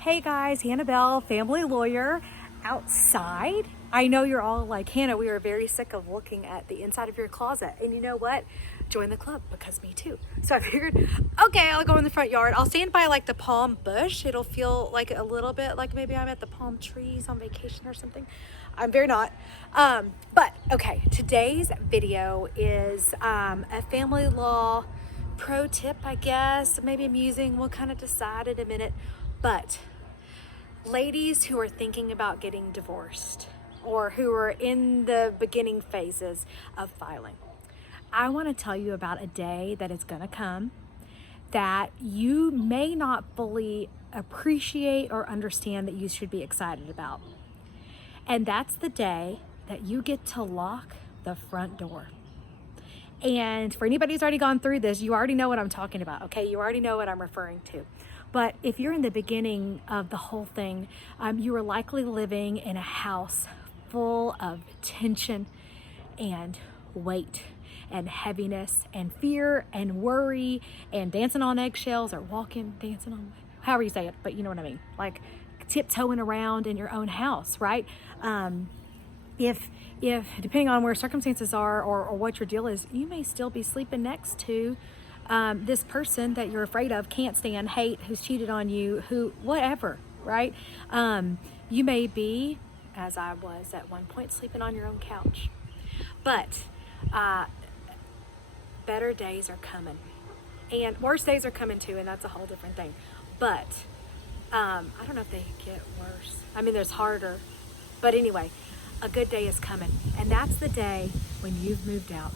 Hey guys, Hannah Bell, family lawyer, outside. I know you're all like, Hannah, we are very sick of looking at the inside of your closet. And you know what? Join the club, because me too. So I figured, okay, I'll go in the front yard. I'll stand by like the palm bush. It'll feel like a little bit like maybe I'm at the palm trees on vacation or something. I'm very not. But okay, today's video is a family law pro tip, I guess. Maybe amusing. We'll kind of decide in a minute. But ladies who are thinking about getting divorced or who are in the beginning phases of filing, I want to tell you about a day that is going to come that you may not fully appreciate or understand that you should be excited about. And that's the day that you get to lock the front door. And for anybody who's already gone through this, you already know what I'm talking about, okay? You already know what I'm referring to. But if you're in the beginning of the whole thing, you are likely living in a house full of tension and weight and heaviness and fear and worry and dancing on eggshells or dancing on, however you say it, but you know what I mean, like tiptoeing around in your own house, right? If depending on where circumstances are or what your deal is, you may still be sleeping next to this person that you're afraid of, can't stand, hate, who's cheated on you, whatever, right? You may be, as I was at one point, sleeping on your own couch. But better days are coming. And worse days are coming too, and that's a whole different thing. But I don't know if they get worse. I mean, there's harder. But anyway, a good day is coming. And that's the day when you've moved out.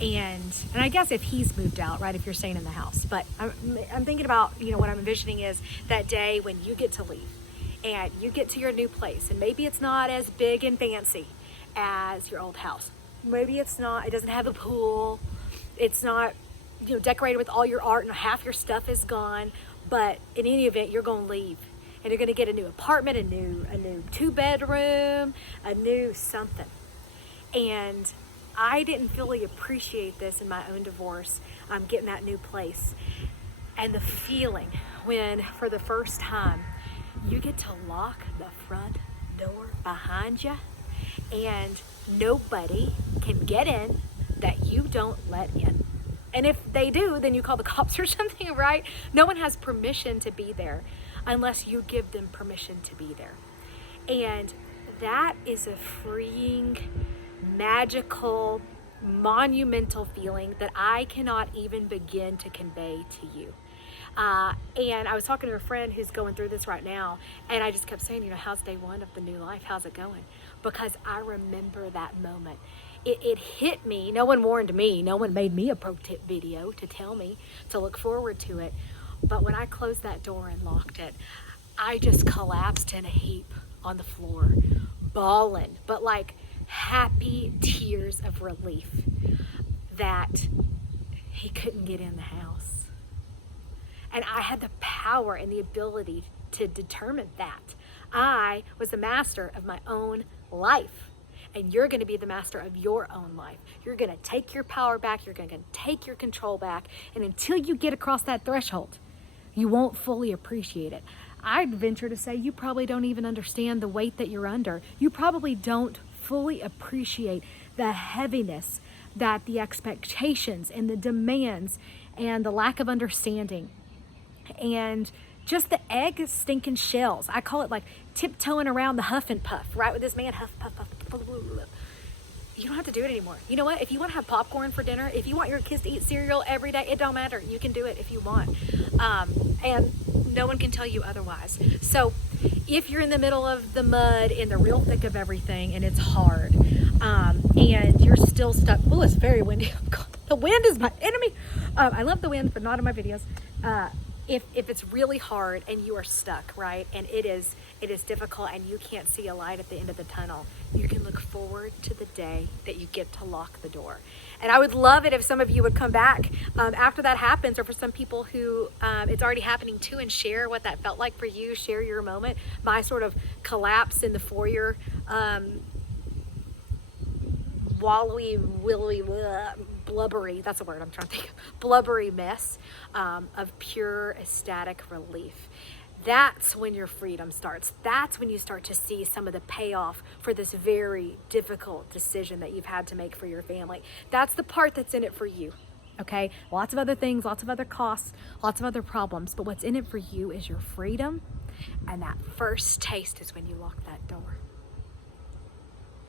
And I guess if he's moved out, right, if you're staying in the house. But I'm thinking about, what I'm envisioning is that day when you get to leave and you get to your new place. And maybe it's not as big and fancy as your old house. Maybe it doesn't have a pool. It's not, decorated with all your art and half your stuff is gone. But in any event, you're going to leave. And you're going to get a new apartment, a new 2-bedroom, a new something. And I didn't fully appreciate this in my own divorce. I'm getting that new place. And the feeling when, for the first time, you get to lock the front door behind you and nobody can get in that you don't let in. And if they do, then you call the cops or something, right? No one has permission to be there unless you give them permission to be there. And that is a freeing, magical, monumental feeling that I cannot even begin to convey to you. And I was talking to a friend who's going through this right now, and I just kept saying, how's day one of the new life? How's it going? Because I remember that moment. It hit me. No one warned me. No one made me a pro tip video to tell me to look forward to it. But when I closed that door and locked it, I just collapsed in a heap on the floor, bawling, but like happy tears of relief that he couldn't get in the house. And I had the power and the ability to determine that. I was the master of my own life. And you're going to be the master of your own life. You're going to take your power back. You're going to take your control back. And until you get across that threshold, you won't fully appreciate it. I'd venture to say you probably don't even understand the weight that you're under. You probably don't fully appreciate the heaviness that the expectations and the demands and the lack of understanding and just the egg stinking shells. I call it like tiptoeing around the huff and puff, right? With this man huff, puff, puff. You don't have to do it anymore. You know what? If you want to have popcorn for dinner, if you want your kids to eat cereal every day, it don't matter. You can do it if you want. And no one can tell you otherwise. So if you're in the middle of the mud, in the real thick of everything, and it's hard, and you're still stuck. Oh, it's very windy. The wind is my enemy. I love the wind, but not in my videos. If it's really hard and you are stuck, right, and it is difficult and you can't see a light at the end of the tunnel, you can look forward to the day that you get to lock the door. And I would love it if some of you would come back after that happens, or for some people who it's already happening to, and share what that felt like for you, share your moment. My sort of collapse in the foyer, blubbery, that's the word I'm trying to think of, blubbery mess of pure ecstatic relief. That's when your freedom starts. That's when you start to see some of the payoff for this very difficult decision that you've had to make for your family. That's the part that's in it for you. Okay? Lots of other things, lots of other costs, lots of other problems, but what's in it for you is your freedom. And that first taste is when you lock that door.